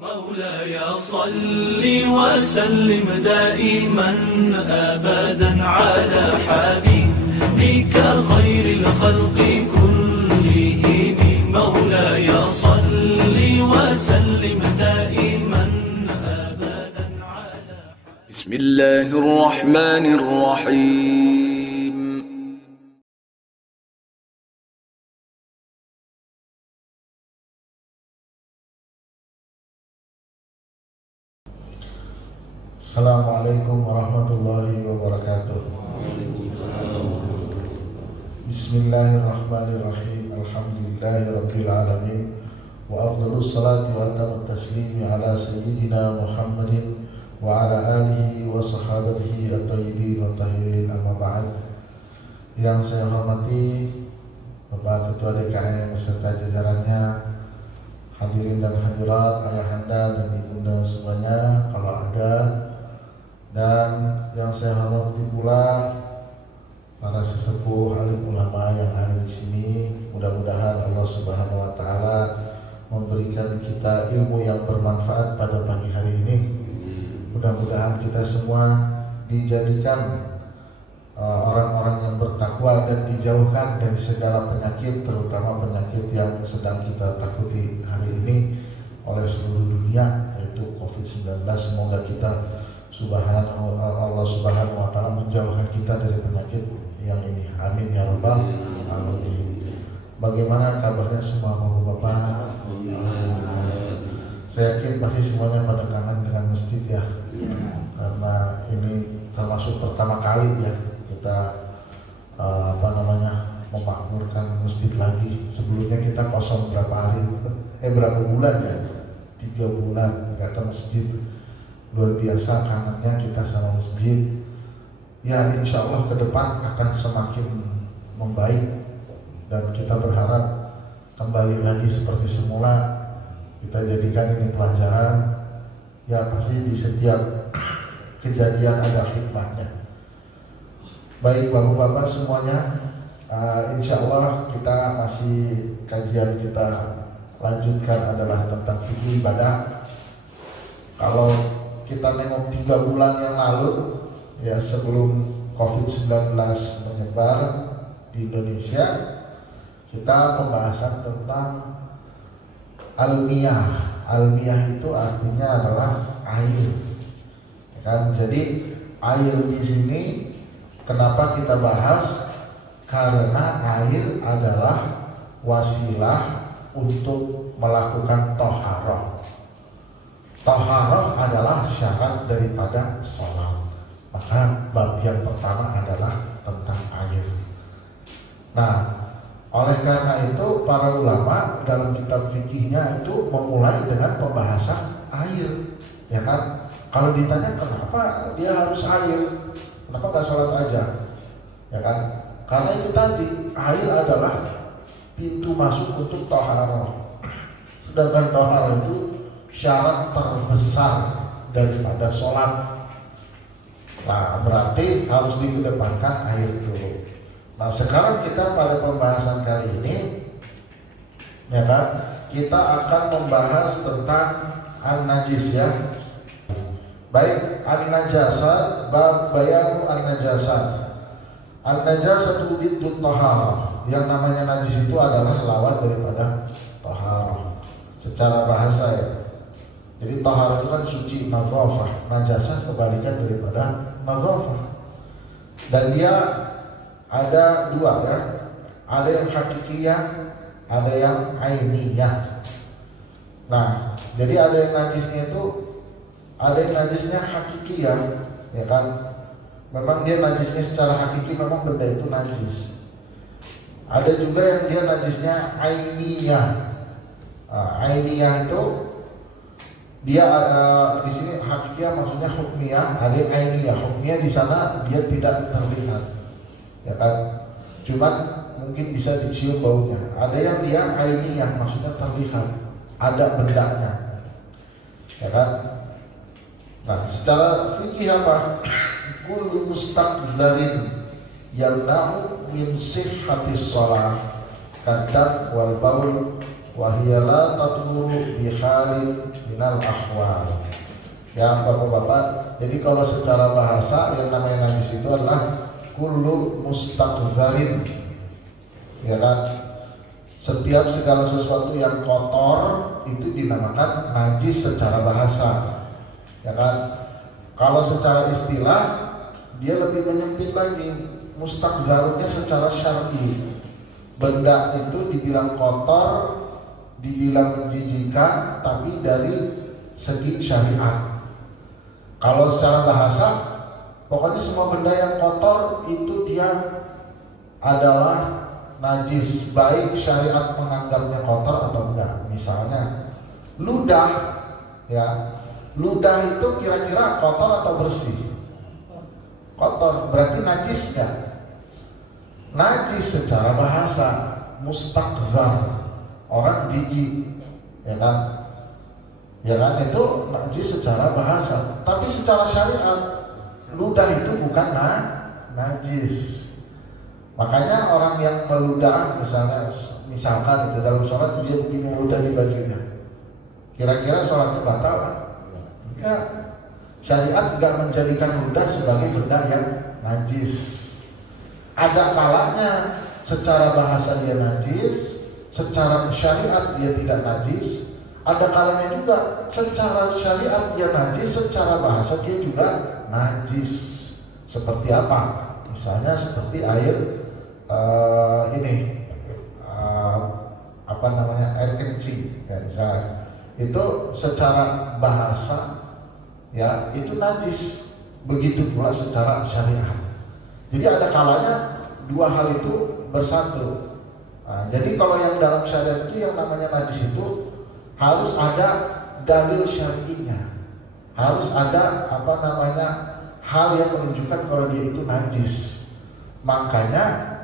مولاي صل وسلم دائما أبدا على حبيبك خير الخلق كلهم. مولاي صل وسلم دائما أبدا على بسم الله الرحمن الرحيم. Assalamualaikum warahmatullahi wabarakatuh. Bismillahirrahmanirrahim. Alhamdulillahirabbil alamin. Wa afdhalus salati wa atamut taslimi ala sayyidina Muhammadin wa ala alihi wa sahabatihi at-thayyibin wa tahirin, amma ba'd. Yang saya hormati Bapak Ketua DKM beserta jajarannya, hadirin dan hadirat, ayahanda dan ibunda semuanya kalau ada, dan yang saya hormati pula para sesepuh alim ulama yang ada di sini. Mudah-mudahan Allah Subhanahu wa taala memberikan kita ilmu yang bermanfaat pada pagi hari ini. Mudah-mudahan kita semua dijadikan orang-orang yang bertakwa dan dijauhkan dari segala penyakit, terutama penyakit yang sedang kita takuti hari ini oleh seluruh dunia, yaitu COVID-19. Semoga kita Allah Subhanahu wa taala menjauhkan kita dari penyakit yang ini. Amin ya rabbal alamin. Bagaimana kabarnya semua Bapak? Saya yakin pasti semuanya pada kangen dengan masjid ya. Karena ini termasuk pertama kali ya kita memakmurkan masjid lagi. Sebelumnya kita kosong berapa bulan ya? 3 bulan nggak ke masjid. Luar biasa kangennya kita sama masjid. Ya, insya Allah ke depan akan semakin membaik dan kita berharap kembali lagi seperti semula. Kita jadikan ini pelajaran. Ya, pasti di setiap kejadian ada hikmahnya. Baik bapak-bapak semuanya, insya Allah kita masih kajian kita lanjutkan adalah tentang fikih ibadah. Kalau kita nengok 3 bulan yang lalu ya, sebelum COVID-19 menyebar di Indonesia, kita pembahasan tentang almiyah. Almiyah itu artinya adalah air, kan? Jadi air di sini kenapa kita bahas? Karena air adalah wasilah untuk melakukan toharoh. Taharah adalah syarat daripada sholat. Maka bab yang pertama adalah tentang air. Nah, oleh karena itu para ulama dalam kitab fikihnya itu memulai dengan pembahasan air, ya kan? Kalau ditanya kenapa dia harus air, kenapa nggak sholat aja, ya kan? Karena itu tadi, air adalah pintu masuk untuk taharah. Sedangkan taharah itu syarat terbesar daripada sholat. Nah, berarti harus dikedepankan air dulu. Nah, sekarang kita pada pembahasan kali ini, ya kan, kita akan membahas tentang an-najis ya. Baik, an-najasat, bab bayan an-najasat. An-najasat itu diddut taharah. Yang namanya najis itu adalah lawan daripada taharah secara bahasa ya. Jadi taharah itu kan suci, nadzafah. Najasah kebalikan daripada nadzafah. Dan dia ada 2 ya. Ada yang hakikiyah, ada yang ainiyah. Nah, jadi ada yang najisnya itu, ada yang najisnya hakikiyah, ya kan? Memang dia najisnya secara hakiki, memang benda itu najis. Ada juga yang dia najisnya ainiyah. Ainiyah itu dia di sini hakikiyah maksudnya hukmiyah, ada yang ainiyah. Hukmiyah di sana dia tidak terlihat, ya kan? Cuman mungkin bisa dicium baunya. Ada yang dia ainiyah maksudnya terlihat, ada bendanya, ya kan? Nah, secara fikih apa? Kullu mustaqdarin yamna'u min sihhatis shalah kadam wal baul wahiyala tatmuru bihalin minal ahwal. Ya bapak-bapak, jadi kalau secara bahasa yang namanya najis itu adalah kullu mustaqdharin, ya kan? Setiap segala sesuatu yang kotor itu dinamakan najis secara bahasa, ya kan? Kalau secara istilah dia lebih menyempit lagi. Mustaqdharnya secara syar'i, benda itu dibilang kotor, dibilang menjijikan, tapi dari segi syariat. Kalau secara bahasa, pokoknya semua benda yang kotor itu dia adalah najis, baik syariat menganggapnya kotor atau enggak. Misalnya ludah, ya, ludah itu kira-kira kotor atau bersih? Kotor, berarti najis enggak? Najis secara bahasa, mustaqdzar, orang jijik, ya kan? Ya kan, itu najis secara bahasa. Tapi secara syariat, ludah itu bukan najis. Makanya orang yang meludah, misalkan itu dalam sholat dia bikin ludah di bajunya, kira-kira sholatnya batal kan? Ya, syariat nggak menjadikan ludah sebagai benda yang najis. Ada kalanya secara bahasa dia najis, secara syariat dia tidak najis. Ada kalanya juga secara syariat dia najis, secara bahasa dia juga najis. Seperti apa? Misalnya seperti air air kencing, ya, misalnya itu secara bahasa ya itu najis, begitu pula secara syariat. Jadi ada kalanya dua hal itu bersatu. Nah, jadi kalau yang dalam syariat itu yang namanya najis itu harus ada dalil syar'inya, harus ada hal yang menunjukkan kalau dia itu najis. Makanya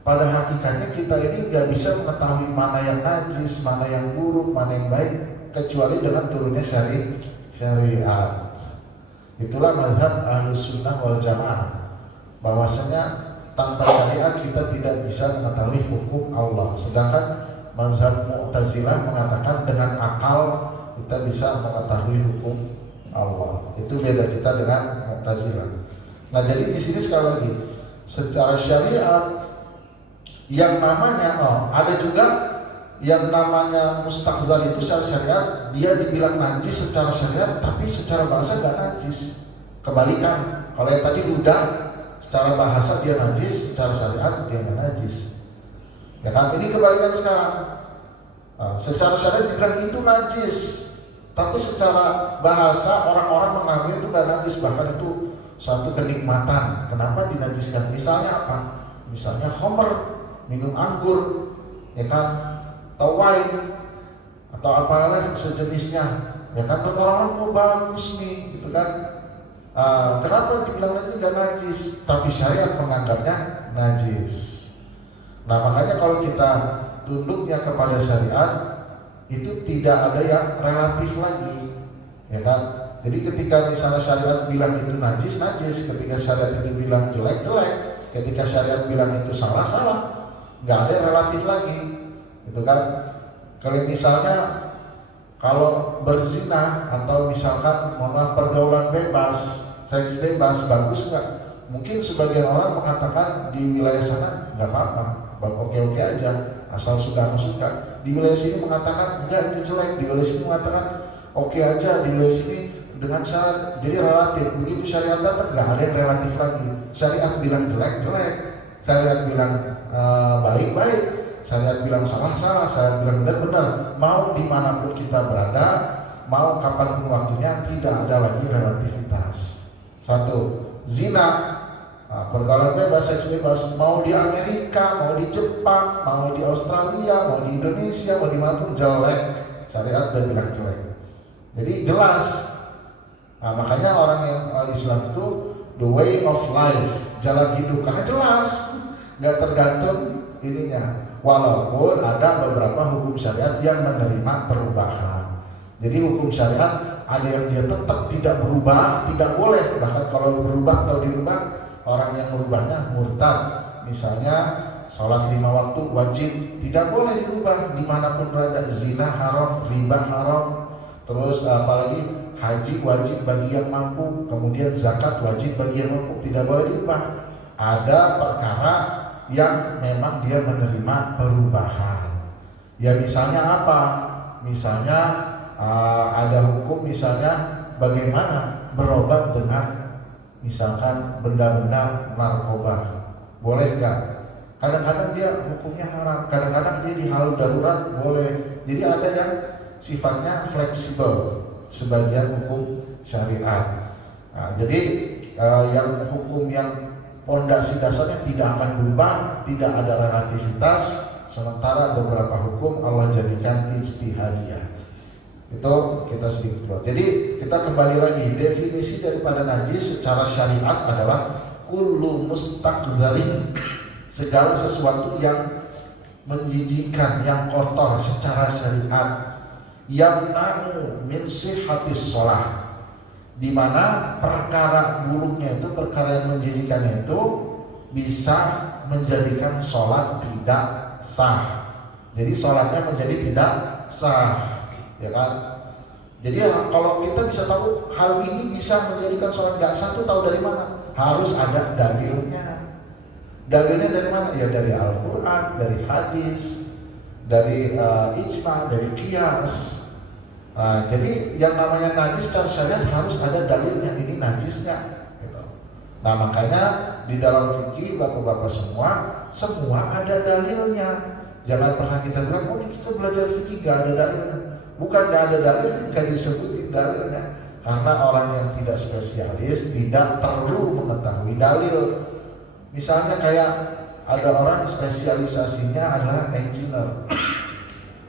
pada hakikatnya kita ini nggak bisa mengetahui mana yang najis, mana yang buruk, mana yang baik kecuali dengan turunnya syariat. Itulah mazhab Ahlus Sunnah wal Jamaah, bahwasanya tanpa syariat kita tidak bisa mengetahui hukum Allah. Sedangkan mazhab Mu'tazilah mengatakan dengan akal kita bisa mengetahui hukum Allah. Itu beda kita dengan Mu'tazilah. Nah, jadi di sini sekali lagi secara syariat yang namanya ada juga yang namanya mustaqdzar itu secara syariat dia dibilang najis secara syariat, tapi secara bahasa nggak najis. Kebalikan, kalau yang tadi ludah secara bahasa dia najis, secara syariat dia nggak najis. Ya kan, ini kebalikan sekarang. Secara syariat dibilang itu najis, tapi secara bahasa orang-orang menganggap itu nggak najis, bahkan itu suatu kenikmatan. Kenapa dinajiskan? Misalnya apa? Misalnya khamr, minum anggur, ya kan, atau wine, atau apalah sejenisnya, ya kan, orang-orang bagus nih, gitu kan. Kenapa dibilang ini nggak najis, tapi syariat menganggapnya najis. Nah, makanya kalau kita tunduknya kepada syariat itu tidak ada yang relatif lagi, ya kan. Jadi ketika misalnya syariat bilang itu najis, ketika syariat itu bilang jelek, ketika syariat bilang itu salah, nggak ada yang relatif lagi, gitu kan. Kalau misalnya kalau berzina atau misalkan pergaulan bebas, seks bebas, bagus nggak? Mungkin sebagian orang mengatakan di wilayah sana nggak apa-apa, oke-oke aja, asal suka. Di wilayah sini mengatakan enggak, itu jelek. Di wilayah sini mengatakan oke aja, di wilayah sini dengan syarat. Jadi relatif. Begitu syariat datang nggak ada yang relatif lagi. Syariat bilang jelek, syariat bilang baik, syariat bilang salah, syariat bilang benar. Mau dimanapun kita berada, mau kapanpun waktunya, tidak ada lagi relativitas. Satu, zina, pergaulan bebas, seks bebas, mau di Amerika, mau di Jepang, mau di Australia, mau di Indonesia, mau di mana pun jelek. Syariat udah bilang jelek. Jadi jelas. Nah, makanya orang yang Islam itu the way of life, jalan hidup, karena jelas, nggak tergantung ininya. Walaupun ada beberapa hukum syariat yang menerima perubahan. Jadi hukum syariat ada yang dia tetap tidak berubah, tidak boleh. Bahkan kalau berubah atau dirubah, orang yang merubahnya murtad. Misalnya sholat 5 waktu wajib, tidak boleh dirubah dimanapun berada. Zina haram, riba haram, terus apalagi haji wajib bagi yang mampu, kemudian zakat wajib bagi yang mampu, tidak boleh dirubah. Ada perkara yang memang dia menerima perubahan. Ya misalnya apa? Misalnya ada hukum misalnya bagaimana berobat dengan misalkan benda-benda narkoba, boleh nggak? Kadang-kadang dia hukumnya haram, kadang-kadang dia di hal darurat boleh. Jadi ada yang sifatnya fleksibel, sebagian hukum syariat. Nah, jadi yang hukum yang pondasi dasarnya tidak akan berubah, tidak ada relativitas. Sementara beberapa hukum Allah jadikan ijtihadiyah. Itu kita sedikit dulu. Jadi kita kembali lagi, definisi daripada najis secara syariat adalah kullu mustaqdharin, segala sesuatu yang menjijikkan, yang kotor secara syariat, yang nanu min sihhatis shalah, di mana perkara buruknya itu, perkara yang menjijikkannya itu bisa menjadikan sholat tidak sah. Jadi sholatnya menjadi tidak sah, ya kan? Jadi kalau kita bisa tahu hal ini bisa menjadikan sholat tidak sah itu tahu dari mana? Harus ada dalilnya. Dalilnya dari mana? Ya dari Al-Quran, dari hadis, dari ijma, dari qiyas. Nah, jadi yang namanya najis secara syariat harus ada dalilnya, ini najisnya gitu. Nah makanya di dalam fikih bapak-bapak semua ada dalilnya. Jangan pernah kita bilang, oh kita belajar fikih gak ada dalilnya. Bukan gak ada dalilnya, gak disebutin dalilnya. Karena orang yang tidak spesialis tidak perlu mengetahui dalil. Misalnya kayak ada orang spesialisasinya adalah engineer,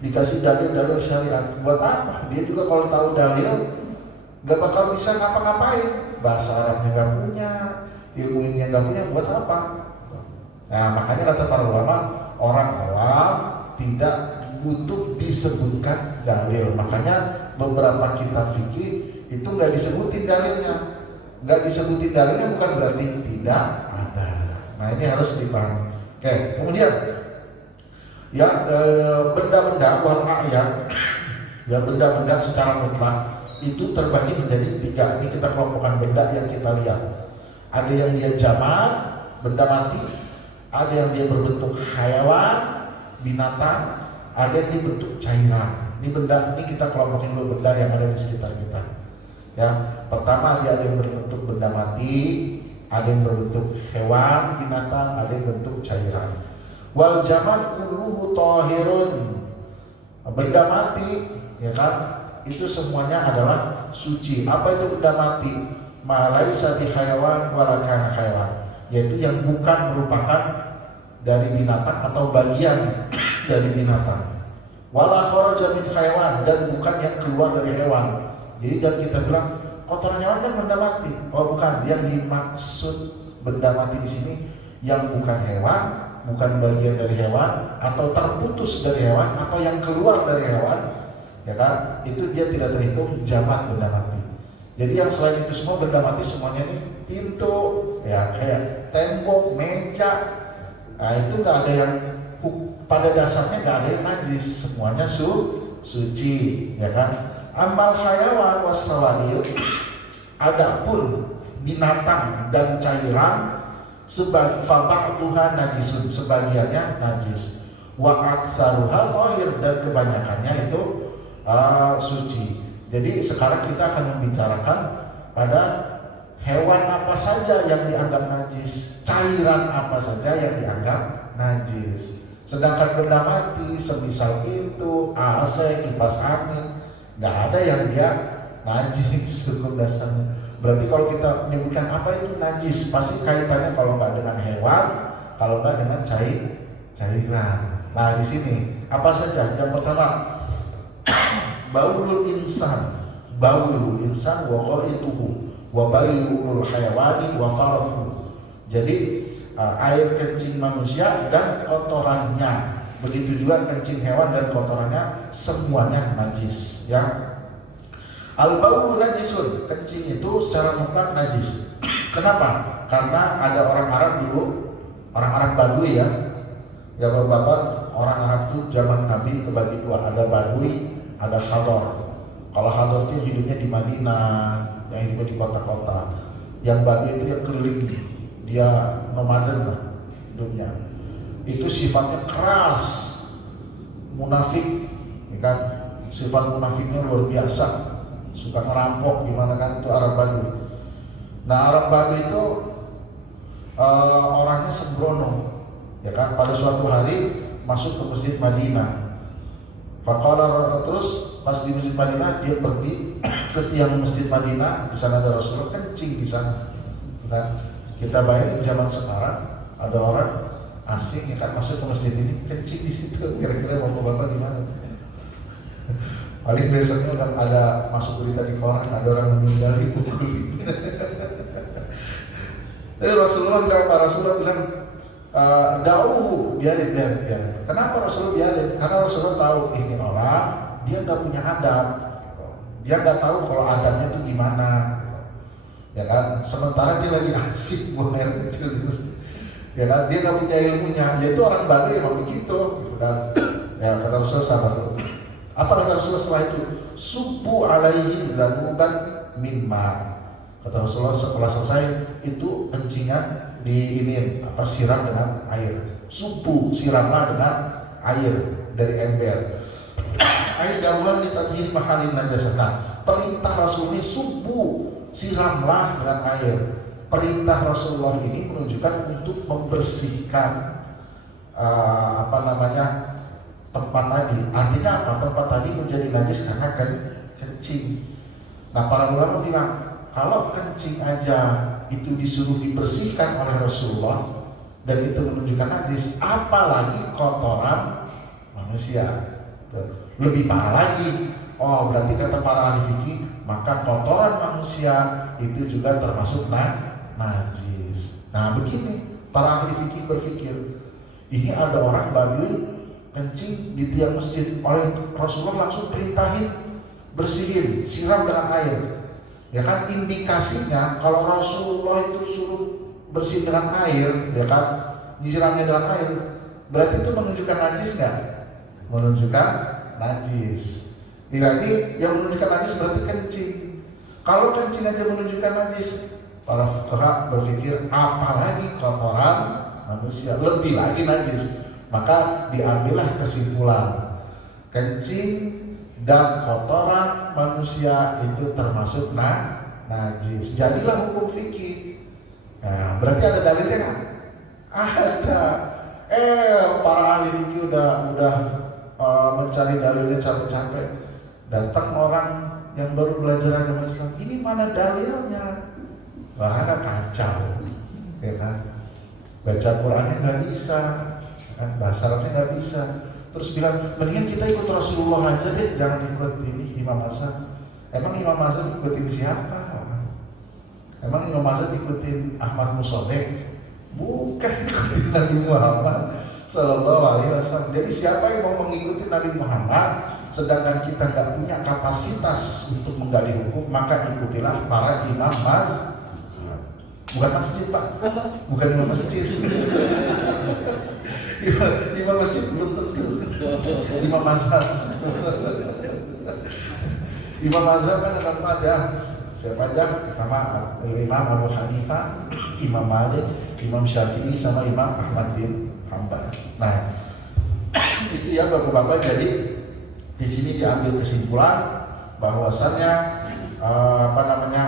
dikasih dalil-dalil syariat, buat apa? Dia juga kalau tahu dalil gak bakal bisa ngapa-ngapain. Bahasa Arabnya gak punya, ilmu ini gak punya, buat apa? Nah makanya kata para ulama, orang awam tidak butuh disebutkan dalil. Makanya beberapa kitab fikih itu gak disebutin dalilnya. Gak disebutin dalilnya bukan berarti tidak ada. Nah ini harus dipahami. Oke, kemudian ya benda-benda wal a'yan, ya benda-benda secara mutlak itu terbagi menjadi 3. Ini kita kelompokkan benda yang kita lihat. Ada yang dia jamak, benda mati. Ada yang dia berbentuk hayawan, binatang. Ada yang dia bentuk cairan. Ini benda, ini kita kelompokin dulu benda yang ada di sekitar kita. Ya, pertama dia ada yang berbentuk benda mati, ada yang berbentuk hewan, binatang, ada yang bentuk cairan. Wal jamad kulluhu tahirun. Benda mati, ya kan? Itu semuanya adalah suci. Apa itu benda mati? Ma laisa bi hayawan wala kana hayawan. Yaitu yang bukan merupakan dari binatang atau bagian dari binatang. Wala kharaja min hayawan, dan bukan yang keluar dari hewan. Jadi jangan kita bilang kotoran hewan kan benda mati. Oh bukan, yang dimaksud benda mati di sini yang bukan hewan, bukan bagian dari hewan, atau terputus dari hewan, atau yang keluar dari hewan, ya kan? Itu dia tidak terhitung jamak benda mati. Jadi yang selain itu semua benda mati semuanya ini pintu, ya kayak tembok, meja. Nah itu nggak ada yang pada dasarnya nggak ada yang najis, semuanya suci, ya kan? Amal hayawan wasrawail, adapun binatang dan cairan sebagai faba'duha najisun, sebagiannya najis, wa aktsaruha thahir, dan kebanyakannya itu suci. Jadi sekarang kita akan membicarakan pada hewan apa saja yang dianggap najis, cairan apa saja yang dianggap najis. Sedangkan benda mati semisal itu AC, kipas angin, nggak ada yang dia najis hukum dasarnya. Berarti kalau kita menyebutkan apa itu najis, pasti kaitannya kalau nggak dengan hewan, kalau nggak dengan cairan. Nah di sini apa saja? Yang pertama baulul insan wa qaituhu wa baulul hayawani wa farfu. Jadi air kencing manusia dan kotorannya, begitu juga kencing hewan dan kotorannya, semuanya najis, ya. Al-baulu najisun, kencing itu secara mutlak najis. Kenapa? Karena ada orang Arab dulu, orang Arab Badui ya, Ya Bapak, orang Arab itu zaman Nabi kebagi dua, ada Badui, ada Hador. Kalau Hador itu hidupnya di Madinah, yang hidupnya di kota-kota. Yang Badui itu yang keliling, dia nomaden lah hidupnya. Itu sifatnya keras, munafik, ya kan? Sifat munafiknya luar biasa, suka ngerampok gimana kan, itu Arab Badui. Nah Arab Badui itu orangnya sembrono. Ya kan, pada suatu hari masuk ke masjid Madinah. Faqala, terus pas di masjid Madinah dia pergi ke tiang masjid Madinah, di sana ada Rasulullah, kencing di sana. Nah, kita bayangin zaman sekarang ada orang asing ya kan masuk ke masjid ini kencing di situ, kira-kira bapak-bapak gimana? Paling besoknya udah ada masuk berita di koran, ada orang meninggal dipukulin. Jadi Rasulullah bilang, dauhu, biarin. Kenapa Rasulullah biarin? Karena Rasulullah tahu ini orang dia nggak punya adab, dia nggak tahu kalau adabnya itu gimana, ya kan? Sementara dia lagi asik buang air kecil gitu, ya kan? Dia nggak punya ilmunya, yaitu orang Badui emang begitu, gitu kan? Ya kata Rasulullah sabar dulu. Apa kata Rasulullah setelah itu? Subbu alaihi dzanuban min ma. Kata Rasulullah setelah selesai itu kencingan siram dengan air. Subuh siramlah dengan air dari ember. Air darulan ditadhir mahalin najasah. Perintah Rasul ini subuh siramlah dengan air. Perintah Rasulullah ini menunjukkan untuk membersihkan tempat tadi. Artinya apa? Tempat tadi menjadi najis karena kencing. Nah para ulama bilang kalau kencing aja itu disuruh dibersihkan oleh Rasulullah dan itu menunjukkan najis, apalagi kotoran manusia. Lebih parah lagi. Oh, berarti kata para ahli fikih, maka kotoran manusia itu juga termasuk najis. Nah, begini para ahli fikih berpikir, ini ada orang Badui kencing di tiang masjid, oleh Rasulullah langsung perintahin bersihin, siram dengan air. Ya kan, indikasinya kalau Rasulullah itu suruh bersihin dengan air, ya kan, disiramnya dengan air, berarti itu menunjukkan najis nggak? Menunjukkan najis. Ini yang menunjukkan najis berarti kencing. Kalau kencing aja menunjukkan najis, para fuqaha berpikir apalagi kotoran manusia, lebih lagi najis. Maka diambillah kesimpulan kencing dan kotoran manusia itu termasuk najis. Jadilah hukum fikih. Nah, berarti ada dalilnya kan? Ada. Para ahli fikih udah mencari dalilnya capek-capek. Datang orang yang baru belajar agama Islam, ini mana dalilnya? Wah, kacau. Ya kan? Baca Qurannya nggak bisa, kan? Bahasa Arabnya nggak bisa. Terus bilang, mendingan kita ikut Rasulullah aja deh, jangan ikut ini Imam Azhar. Emang Imam Azhar ikutin siapa? Emang Imam Azhar ikutin Ahmad Musaddiq? Bukan, ikutin Nabi Muhammad Sallallahu Alaihi Wasallam. Jadi siapa yang mau mengikuti Nabi Muhammad, sedangkan kita nggak punya kapasitas untuk menggali hukum, maka ikutilah para imam bukan masjid Pak, bukan imam masjid. Imam masjid belum tentu. Imam mazhab. Imam mazhab kan ada 4 ya. Siapa aja? Pertama Imam Abu Hanifah, Imam Malik, Imam Syafi'i, sama Imam Ahmad bin Hanbal. Nah, itu ya Bapak-bapak. Jadi di sini diambil kesimpulan bahwasannya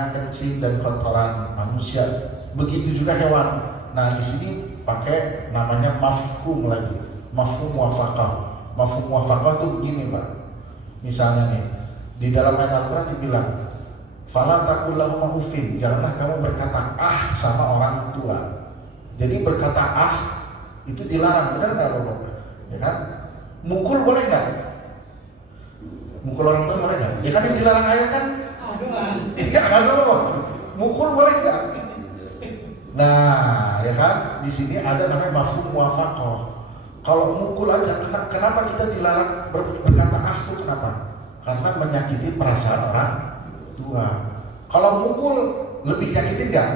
kencing dan kotoran manusia, begitu juga hewan. Nah, di sini pakai namanya mafhum lagi, mafhum muwafaqah. Mafhum muwafaqah itu begini Pak. Misalnya nih, di dalam ayat Al-Quran dibilang, fala taqul lahum uffin, janganlah kamu berkata sama orang tua. Jadi berkata itu dilarang, benar nggak Bapak? Ya kan? Mukul boleh nggak? Mukul orang tua boleh nggak? Ya kan yang dilarang ayat kan? Iya, ada. Mukul boleh nggak? Nah, ya kan? Di sini ada namanya mafhum muwafaqah. Kalau mukul aja, kenapa kita dilarang berkata itu kenapa? Karena menyakiti perasaan orang tua. Kalau mukul lebih nyakitin nggak?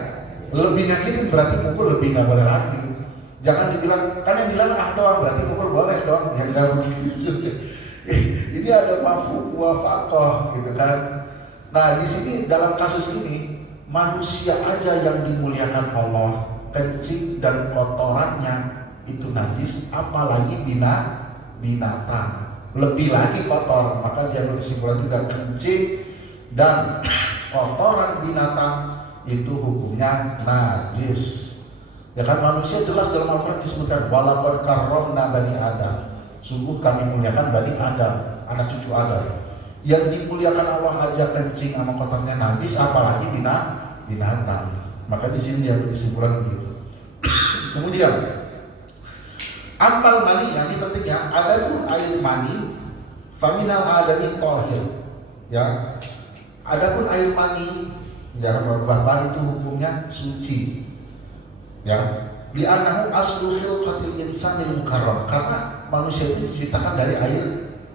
Lebih nyakitin, berarti mukul lebih nggak boleh lagi. Jangan dibilang, kan yang bilang doang, berarti pukul boleh dong. Yang enggak begitu. Ini ada mafhum muwafaqah gitu kan. Nah, di sini dalam kasus ini manusia aja yang dimuliakan Allah, kencing dan kotorannya itu najis, apalagi binatang. Lebih lagi kotor, maka dia berkesimpulan juga kencing dan kotoran binatang itu hukumnya najis. Ya kan, manusia jelas dalam Al-Quran disebutkan walaqad karramna bani Adam. Sungguh kami muliakan bani Adam, anak cucu Adam. Yang dimuliakan Allah aja kencing sama kotornya najis, apalagi binatang. Maka di sini dia kesimpulan begitu. Kemudian amal mani, yang ini pentingnya, adapun air mani faminal adami thahir. Ya, adapun air mani ya Bapak itu hukumnya suci. Ya, li'annahu aslu khilqatil insanil mukarram, karena manusia itu diciptakan dari air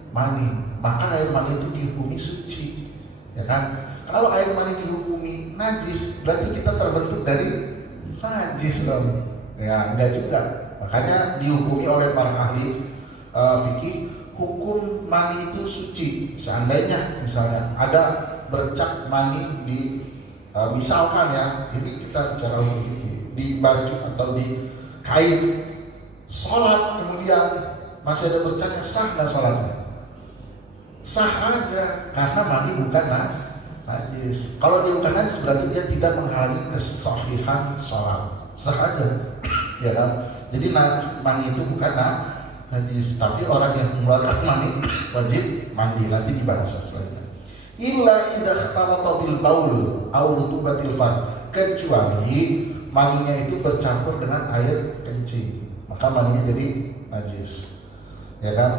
mani, maka air mani itu dihukumi suci. Ya kan? Kalau air mani dihukumi najis, berarti kita terbentuk dari najis dong. Ya, enggak juga. Makanya dihukumi oleh para ahli fikih, hukum mani itu suci. Seandainya misalnya ada bercak mani di misalkan ya, ini kita bicara hukum fikih, di baju atau di kain, sholat kemudian masih ada bercaknya, sah nggak sholatnya? Sah aja, karena mani bukan najis. Kalau dia bukan najis berarti dia tidak menghalangi kesahihan sholat, sah aja, ya kan? Jadi mani itu bukan najis, tapi orang yang mengeluarkan mani wajib mandi, nanti dibahas selanjutnya. Illa idza ikhtalata bil baul aw rutubatil fard, kecuali maninya itu bercampur dengan air kencing, maka maninya jadi najis. Ya kan?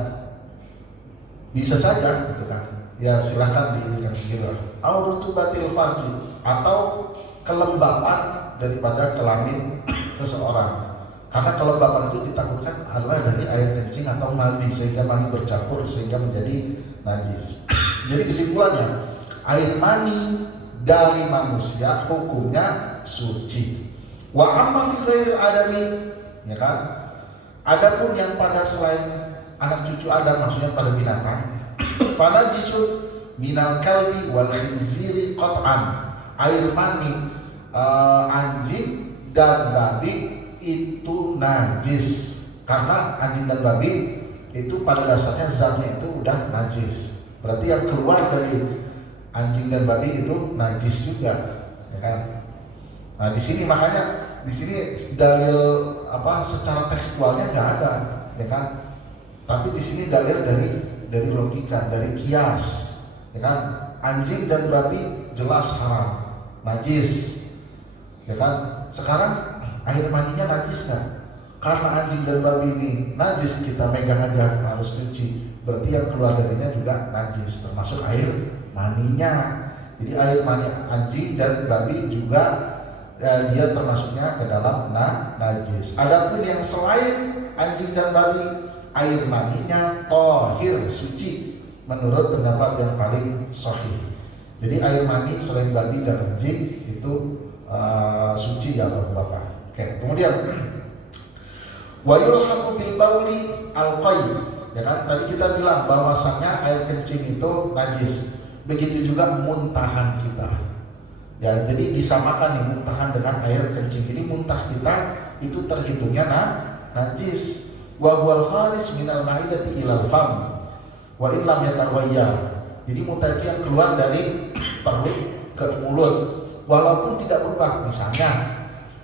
Bisa saja gitu kan. Ya silakan diinginkan sendiri. Aw rutubatil fard, atau kelembapan daripada kelamin seseorang. Karena kelembapan itu ditakutkan adalah dari air kencing atau mani, sehingga mani bercampur sehingga menjadi najis. Jadi kesimpulannya, air mani dari manusia hukumnya suci. Wa amma fi ghairil adami, ya kan? Adapun yang pada selain anak cucu Adam, maksudnya pada binatang, fanajisun minal kalbi wal khinziri qat'an. Air mani anjing dan babi itu najis, karena anjing dan babi itu pada dasarnya zatnya itu udah najis. Berarti yang keluar dari anjing dan babi itu najis juga, ya kan? Nah, di sini makanya di sini dalil secara tekstualnya nggak ada, ya kan? Tapi di sini dalil dari logika, dari kias, ya kan? Anjing dan babi jelas haram, najis, ya kan? Sekarang air maninya najis nggak? Karena anjing dan babi ini najis, kita megang aja harus cuci. Berarti yang keluar darinya juga najis, termasuk air maninya. Jadi air mani anjing dan babi juga dia termasuknya ke dalam najis. Adapun yang selain anjing dan babi, air maninya thahir, suci, menurut pendapat yang paling sahih. Jadi air mani selain babi dan anjing itu suci ya Bapak. Oke, kemudian wa yulhaqu bil bauli al-qayy. Ya kan, tadi kita bilang bahwasannya air kencing itu najis. Begitu juga muntahan kita. Ya, jadi disamakan nih muntahan dengan air kencing. Jadi muntah kita itu terhitungnya najis. Wa huwal kharij minal ma'idati ilal fam wa in lam yataghayyar. Jadi muntah itu yang keluar dari perut ke mulut walaupun tidak berubah.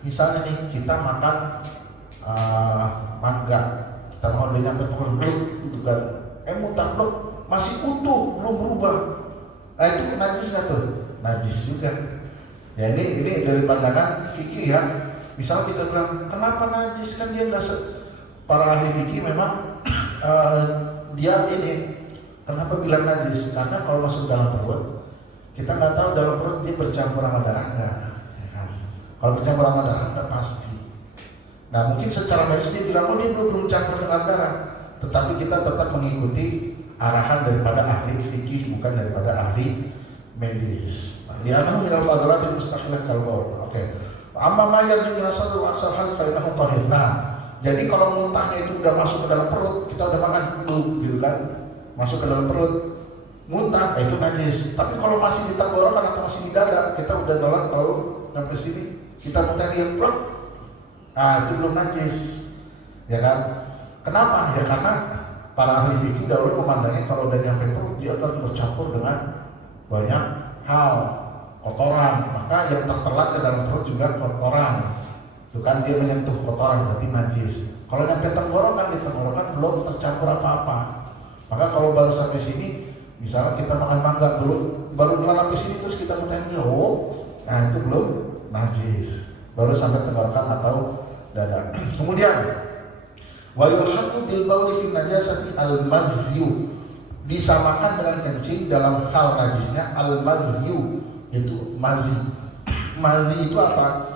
Misalnya nih kita makan mangga, kita mau dengan betul gitu kan, muntah blok masih utuh, belum berubah. Nah itu najis nggak tuh? Najis juga. Ya ini dari pandangan fikih ya. Misal kita bilang kenapa najis, kan dia nggak para ahli fikih memang dia ini kenapa bilang najis? Karena kalau masuk dalam perut kita nggak tahu dalam perut dia bercampur sama darah nggak. Ya kan? Kalau bercampur sama darah nggak pasti. Nah mungkin secara medis dia bilang dia belum campur dengan darah, tetapi kita tetap mengikuti arahan daripada ahli fikih, bukan daripada ahli medis. Li'annahu minal fadlatil mustahilat kal baul. Oke. Amma ma yarju min asal wa asal hal fa innahu tahir. Nah, Jadi kalau muntahnya itu udah masuk ke dalam perut, kita udah makan gitu kan, masuk ke dalam perut, muntah, itu najis. Tapi kalau masih di tenggorokan atau masih di dada, kita udah dalam kalau sampai sini, kita muntah di perut, itu belum najis, ya kan? Kenapa? Ya karena para ahli fikih dahulu memandangnya kalau udah nyampe perut dia akan bercampur dengan banyak hal, kotoran, maka yang tertelan ke dalam perut juga kotoran. Itu kan dia menyentuh kotoran berarti najis. Kalau nyampe tenggorokan, di tenggorokan belum tercampur apa-apa. Maka kalau baru sampai sini, misalnya kita makan mangga baru melalui sini terus kita muntahnya, nah itu belum najis. Baru sampai tenggorokan atau dada. Kemudian wa yulhaqu bil bauli fi najasati al-madhyu, disamakan dengan kencing dalam hal najisnya al-madhyu, yaitu mazi. Mazi itu apa?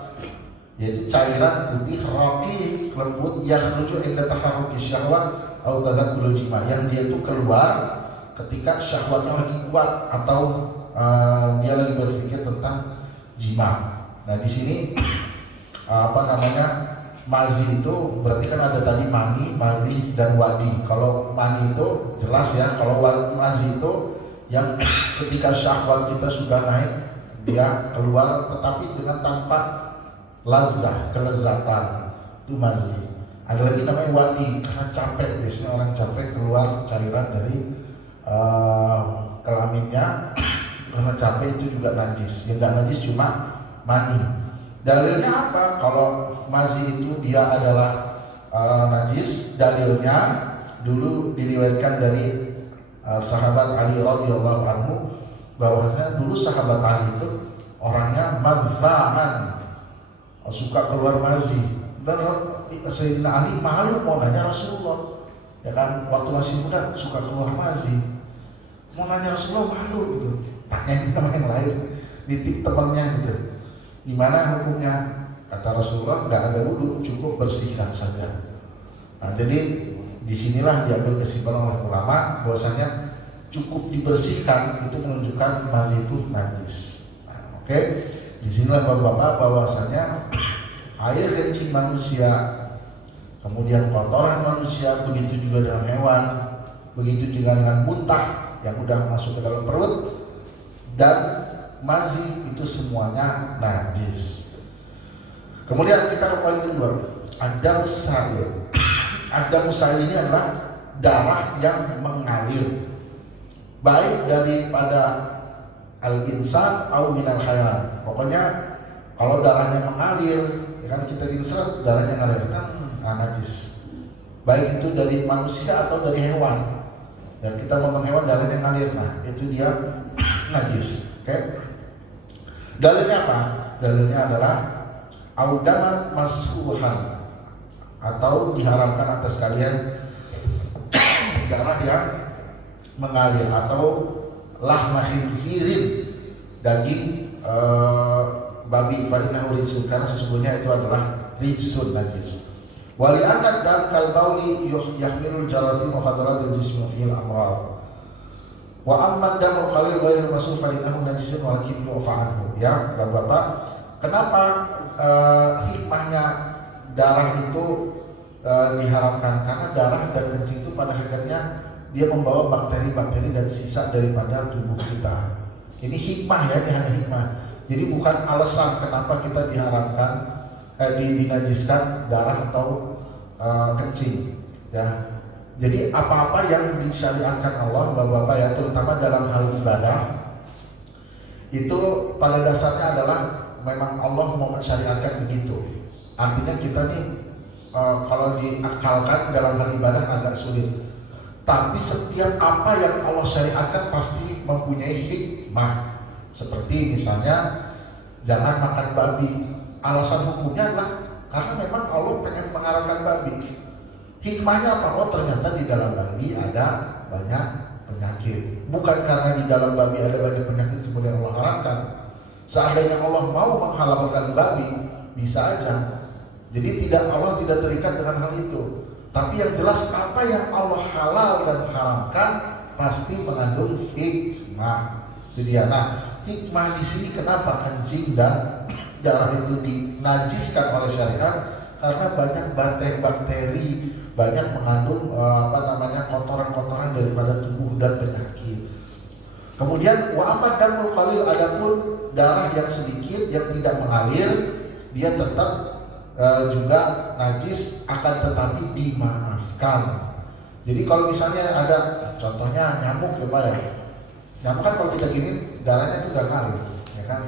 Yaitu cairan putih raqiq lembut yakhruju inda taharruki syahwat atau tadakkul jima, yang dia itu keluar ketika syahwatnya lagi kuat atau dia lagi berpikir tentang jima. Nah di sini mazi itu berarti kan ada tadi mani, madhi dan wadi. Kalau mani itu jelas ya, kalau mazi itu yang ketika syahwat kita sudah naik dia keluar tetapi dengan tanpa lazah, kelezatan, itu mazi. Ada lagi namanya wadi, karena capek, biasanya orang capek keluar cairan dari kelaminnya karena capek, itu juga najis. Yang nggak najis cuma mani. Dalilnya apa? Kalau mazi itu dia adalah najis, dalilnya dulu diriwayatkan dari sahabat Ali radhiyallahu anhu bahwasanya dulu sahabat Ali itu orangnya madzaman, suka keluar mazi, dan Sayyidina Ali malu mau nanya Rasulullah, ya kan, waktu masih muda suka keluar mazi, mau nanya Rasulullah malu gitu, tanyain sama yang lain, nitip temannya gitu, gimana hukumnya? Kata Rasulullah nggak ada wudu, cukup bersihkan saja. Nah, jadi disinilah diambil kesimpulan oleh ulama bahwasanya cukup dibersihkan itu menunjukkan mazi itu najis. Nah, oke. Disinilah bapak-bapak bahwasanya air kencing manusia, kemudian kotoran manusia, begitu juga dengan hewan, begitu juga dengan muntah yang udah masuk ke dalam perut, dan mazi itu semuanya najis. Kemudian kita ke poin kedua, ada musail. Ada musail ini adalah darah yang mengalir, baik daripada al-insan atau minal khayal. Pokoknya kalau darahnya mengalir, ya kan kita insert darahnya mengalir kan najis. Baik itu dari manusia atau dari hewan. Dan kita ngomong hewan darahnya mengalir, nah itu dia najis. Oke? Dalilnya apa? Dalilnya adalah audaman masfuhan, atau diharamkan atas kalian darah yang mengalir, atau lahma khinzirin, daging babi, fa'innahu rijsun, karena sesungguhnya itu adalah rijsun, najis. Wali anak dan kalbauli yahmilul jarathim wa fadalatul jismu fihil amrad. Wa amman damul qalil ghairul masuf fa'innahu najisun walakin yu'fa'anhu. Ya, Bapak-bapak, kenapa hikmahnya darah itu diharamkan? Karena darah dan kencing itu pada hakikatnya dia membawa bakteri-bakteri dan sisa daripada tubuh kita. Ini hikmah ya, ini hanya hikmah. Jadi bukan alasan kenapa kita diharamkan dinajiskan darah atau kencing. Ya. Jadi apa-apa yang disyariatkan Allah, Bapak-bapak ya, terutama dalam hal ibadah, itu pada dasarnya adalah memang Allah mau mensyariatkan begitu. Artinya kita nih kalau diakalkan dalam hal ibadah agak sulit. Tapi setiap apa yang Allah syariatkan pasti mempunyai hikmah. Seperti misalnya jangan makan babi. Alasan hukumnya adalah karena memang Allah pengen mengharamkan babi. Hikmahnya apa? Oh ternyata di dalam babi ada banyak penyakit. Bukan karena di dalam babi ada banyak penyakit kemudian Allah haramkan. Seandainya Allah mau menghalalkan babi, bisa aja. Jadi Allah tidak terikat dengan hal itu. Tapi yang jelas apa yang Allah halal dan haramkan pasti mengandung hikmah. Itu dia. Nah, hikmah di sini kenapa kencing dan darah itu dinajiskan oleh syariat? karena banyak bakteri, banyak mengandung kotoran-kotoran daripada tubuh dan penyakit. Kemudian wa amma damul qalil, adapun darah yang sedikit yang tidak mengalir, dia tetap juga najis, akan tetapi dimaafkan. Jadi kalau misalnya ada contohnya nyamuk ya Pak ya, nyamuk kan kalau kita gini darahnya juga ngalir, ya kan?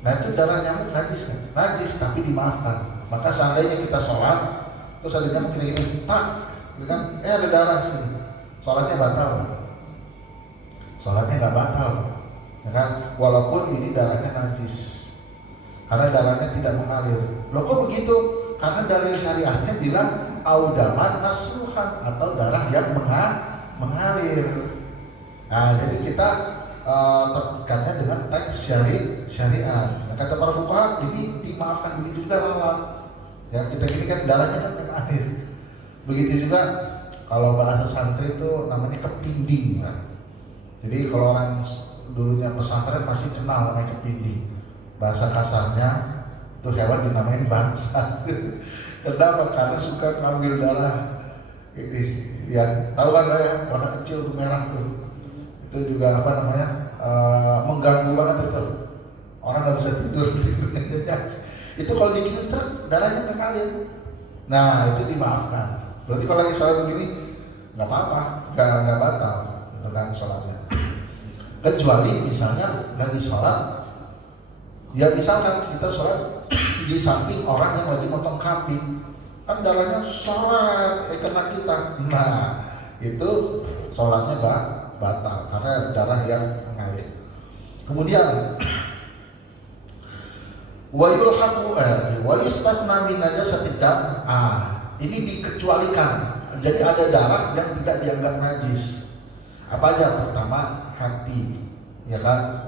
Nah itu darah nyamuk najis kan? Najis tapi dimaafkan. Maka seandainya kita sholat, terus ada nyamuk kita gini, Pak, gitu kan? Ada darah sini, sholatnya batal. Sholatnya nggak batal, ya kan? Walaupun ini darahnya najis, karena darahnya tidak mengalir. Loh kok begitu? Karena dalil syariahnya bilang audaman nasruhan, atau darah yang mengalir. Nah, jadi kita terikatnya dengan teks syariat. Nah, kata para fuqaha ini dimaafkan, begitu juga lalat. Ya, kita gini kan darahnya kan mengalir. Begitu juga kalau bahasa santri itu namanya kepinding. Kan? Jadi kalau orang dulunya pesantren pasti kenal namanya kepinding. Bahasa kasarnya itu hewan dinamain bangsat. Kenapa? Karena suka ngambil darah. Ini ya tahu kan ya, warna kecil tuh merah tuh. Itu juga mengganggu banget itu. Orang nggak bisa tidur. Itu kalau digigit darahnya mengalir. Nah itu dimaafkan. Berarti kalau lagi sholat begini nggak apa-apa, nggak batal dengan sholatnya. Kecuali misalnya lagi sholat, ya misalkan kita sholat di samping orang yang lagi motong kambing, kan darahnya sholat kena kita. Nah itu sholatnya batal karena darah yang mengalir. Kemudian wa yustafna min najasatid dam. Ini dikecualikan. Jadi ada darah yang tidak dianggap najis. Apa aja? Pertama hati, ya kan?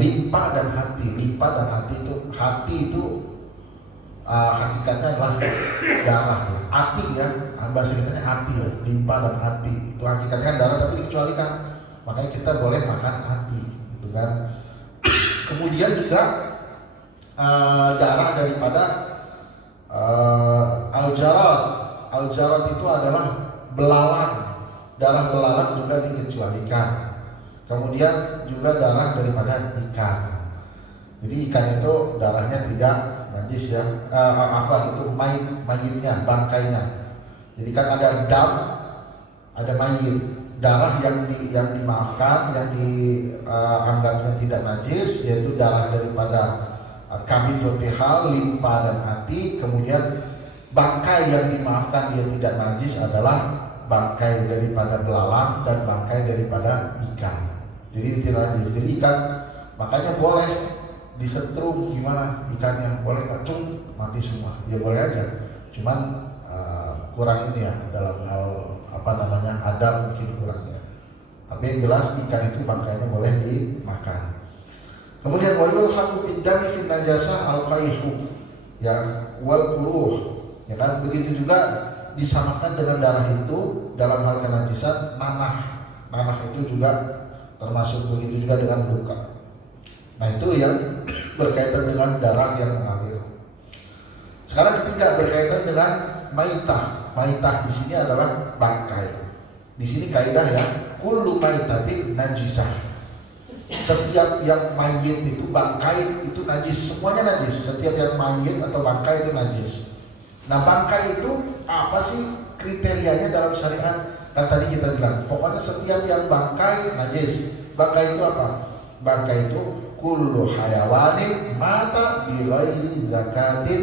Limpa dan hati. Limpa dan hati itu hakikatnya adalah darah. Hati ya, bahasa kitanya hati ya. Limpa dan hati itu hakikatnya darah tapi dikecualikan. Makanya kita boleh makan hati, gitu kan? Kemudian juga darah daripada al-jarad itu adalah belalang. Darah belalang juga dikecualikan. Kemudian juga darah daripada ikan. Jadi ikan itu darahnya tidak najis ya. Itu mayitnya, bangkainya. Jadi kan ada dam, ada mayit. Darah yang dimaafkan, yang dianggapnya tidak najis, yaitu darah daripada kabid rotihal, limpa dan hati. Kemudian bangkai yang dimaafkan dia tidak najis adalah bangkai daripada belalang dan bangkai daripada ikan. Jadi tidak najis. Jadi ikan makanya boleh disetrum, gimana ikannya boleh kacung mati semua, ya boleh aja. Cuman kurang ini ya dalam hal adab mungkin kurangnya. Tapi yang jelas ikan itu bangkainya boleh dimakan. Kemudian wayul haku bidami fin najasa al-qaihu ya wal quruh, ya kan? Begitu juga disamakan dengan darah itu dalam hal kenajisan. Nanah itu juga termasuk, begitu juga dengan luka. Nah itu yang berkaitan dengan darah yang mengalir. Sekarang ketiga berkaitan dengan maitah. Maitah di sini adalah bangkai. Di sini kaidah ya, kullu maitatin najisah. Setiap yang mayit itu, bangkai itu najis, semuanya najis. Setiap yang mayit atau bangkai itu najis. Nah bangkai itu apa sih kriterianya dalam syariat? Kan tadi kita bilang, pokoknya setiap yang bangkai najis. Bangkai itu apa? Bangkai itu kullu hayawanin mata bi ghairi zakatin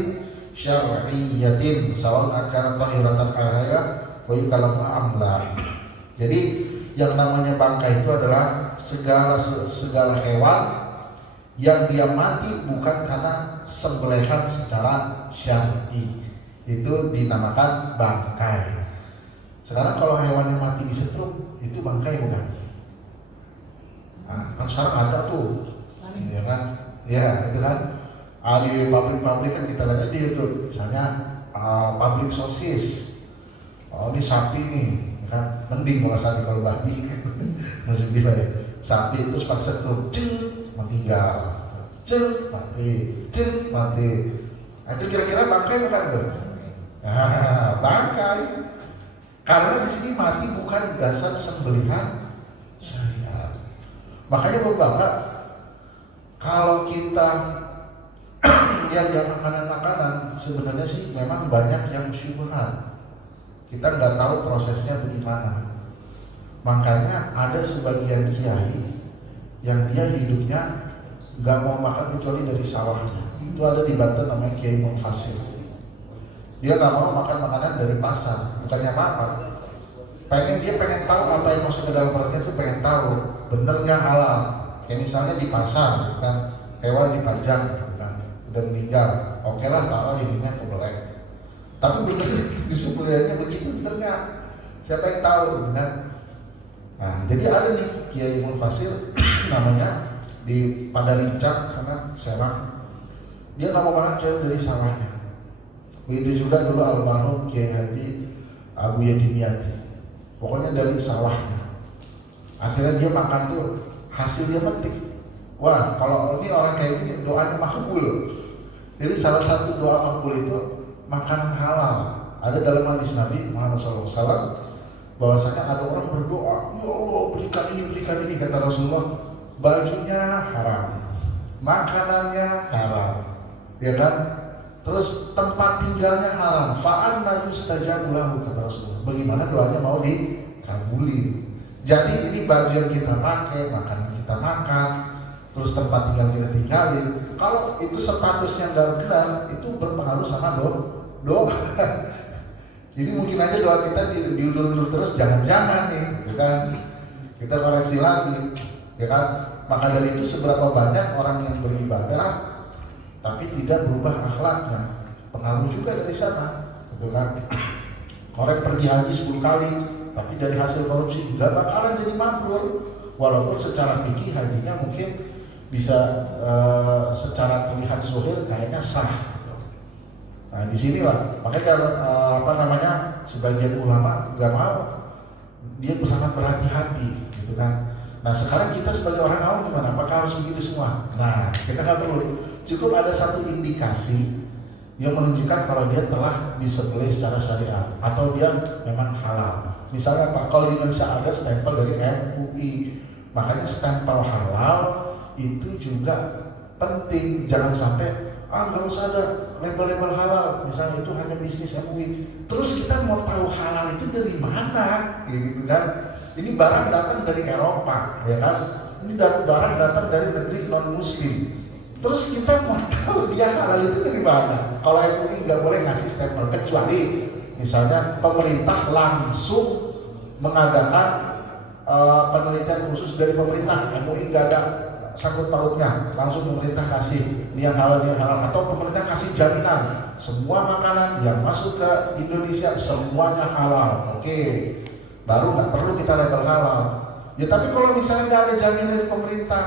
syar'iyyatin sawan akana tahiratan ahaya wa yukalama amla. Jadi yang namanya bangkai itu adalah segala hewan yang dia mati bukan karena sembelihan secara syar'i, itu dinamakan bangkai. Sekarang kalau hewan yang mati disetrum itu bangkai bukan? Nah, kan sekarang ada tuh, ya kan? Ya itu kan. Di pabrik-pabrik kan kita lihat aja itu, misalnya pabrik sosis. Oh ini sapi nih, kan mending kalau sapi, kalau babi masih bisa ya. Sapi terus pakai setrum, meninggal, mati, Nah, itu kira-kira bangkai bukan tuh? Nah, bangkai. Karena di sini mati bukan dasar sembelihan syariat. Makanya Bapak, kalau kita yang makanan-makanan sebenarnya sih memang banyak yang syubhat. Kita nggak tahu prosesnya bagaimana. Makanya ada sebagian kiai yang dia hidupnya nggak mau makan kecuali dari sawahnya. Itu ada di Banten namanya Kiai Munfasir. Dia nggak mau makan makanan dari pasar, bukannya makan. Dia pengen tahu apa yang masuk ke dalam perutnya, itu pengen tahu benernya halal. Kayak misalnya di pasar, kan hewan dipajang, kan udah meninggal, oke lah taruh ininya kebelet. Tapi bener di sebelahnya begitu benernya, siapa yang tahu, kan? Nah, jadi ada nih Kiai Munfasir namanya di Padalincak sana Serang. Dia nggak mau makan kecuali dari sawahnya. Begitu juga dulu almarhum Kiai Haji Abu Yadimiyati. Pokoknya dari sawahnya. Akhirnya dia makan tuh hasil dia petik. Wah, kalau ini orang kayak gini doanya makbul. Jadi salah satu doa makbul itu makanan halal. Ada dalam hadis Nabi Muhammad SAW bahwasanya ada orang berdoa, ya Allah berikan ini kata Rasulullah, bajunya haram, makanannya haram, ya kan? Terus tempat tinggalnya haram. Fa'anna yustajabu lahu kata Rasulullah. Bagaimana doanya mau dikabuli? Jadi ini baju yang kita pakai, makanan kita makan, terus tempat tinggal kita tinggalin. Kalau itu statusnya nggak benar, itu berpengaruh sama doa. Jadi mungkin aja doa kita diundur-undur terus, jangan-jangan nih, ya kan? Kita koreksi lagi, ya kan? Maka dari itu seberapa banyak orang yang beribadah tapi tidak berubah akhlaknya, pengaruh juga dari sana, gitu kan? Orang pergi haji 10 kali, tapi dari hasil korupsi nggak bakalan jadi makmur, walaupun secara fikih hajinya mungkin bisa secara terlihat zuhir kayaknya sah. Gitu. Nah disinilah, makanya sebagian ulama nggak mau, dia sangat berhati-hati, gitu kan? Nah sekarang kita sebagai orang awam gimana? Apakah harus begitu semua? Nah kita nggak perlu. Cukup ada satu indikasi yang menunjukkan kalau dia telah disembelih secara syariat atau dia memang halal. Misalnya Pak, kalau di Indonesia ada stempel dari MUI, makanya stempel halal itu juga penting. Jangan sampai nggak usah ada label-label halal, misalnya itu hanya bisnis MUI. Terus kita mau tahu halal itu dari mana, gitu kan? Ini barang datang dari Eropa, ya kan? Ini barang datang dari negeri non-Muslim. Terus kita mau tahu dia halal itu dari mana? Kalau MUI nggak boleh ngasih stempel, kecuali misalnya pemerintah langsung mengadakan penelitian khusus dari pemerintah. MUI nggak ada sangkut pautnya, langsung pemerintah kasih ini yang halal, atau pemerintah kasih jaminan semua makanan yang masuk ke Indonesia semuanya halal. Oke, baru nggak perlu kita label halal. Ya tapi kalau misalnya nggak ada jaminan dari pemerintah,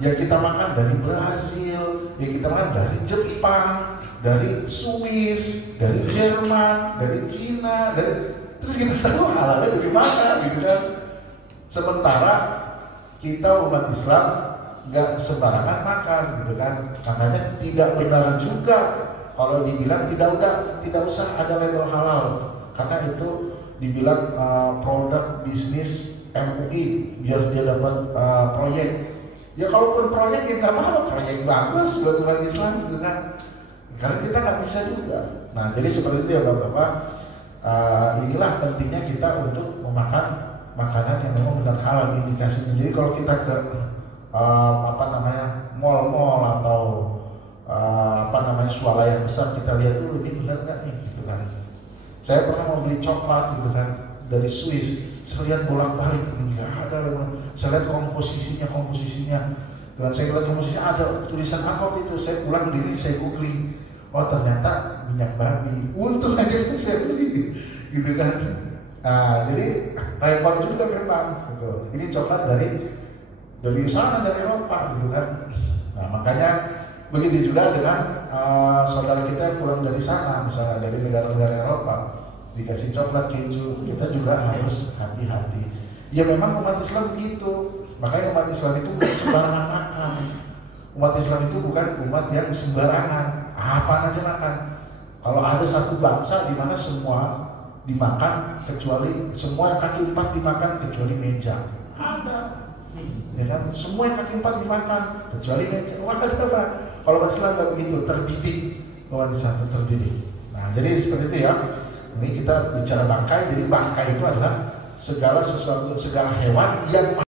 ya kita makan dari Brasil, ya kita makan dari Jepang, dari Swiss, dari Jerman, dari Cina, terus kita tahu halalnya dari mana, gitu kan? Sementara kita umat Islam nggak sembarangan makan, gitu kan? Makanya tidak benar juga kalau dibilang tidak usah ada label halal, karena itu dibilang produk bisnis MUI biar dia dapat proyek. Ya kalaupun proyek ya nggak apa-apa, proyek bagus buat umat Islam, gitu kan? Karena kita nggak bisa juga. Nah jadi seperti itu ya Bapak-Bapak. Inilah pentingnya kita untuk memakan makanan yang memang benar halal indikasinya. Jadi kalau kita ke mall-mall atau swalayan besar, kita lihat dulu ini benar nggak nih, gitu kan? Saya pernah mau beli coklat, gitu kan, dari Swiss. Saya lihat bolak-balik, nggak ada. Saya lihat komposisinya. Dan saya lihat komposisinya ada tulisan apa itu. Saya pulang diri, saya googling. Oh ternyata minyak babi. Untung aja itu saya beli, gitu kan. Nah jadi repot juga memang. Gitu. Ini coklat dari sana, dari Eropa, gitu kan. Nah makanya begitu juga dengan saudara kita yang pulang dari sana, misalnya dari negara-negara Eropa, dikasih coklat keju, kita juga harus hati-hati. Ya memang umat Islam begitu. Makanya umat Islam itu bukan sembarangan makan. Umat Islam itu bukan umat yang sembarangan. apa aja makan. Kalau ada satu bangsa di mana semua dimakan kecuali semua yang kaki 4 dimakan kecuali meja. Ada, ya kan? Semua yang kaki 4 dimakan kecuali meja. Wah, kenapa? Kalau Islam nggak begitu, terdidik, bahwa di sana terdidik. Nah, jadi seperti itu ya. Ini kita bicara bangkai. Jadi bangkai itu adalah segala sesuatu, segala hewan yang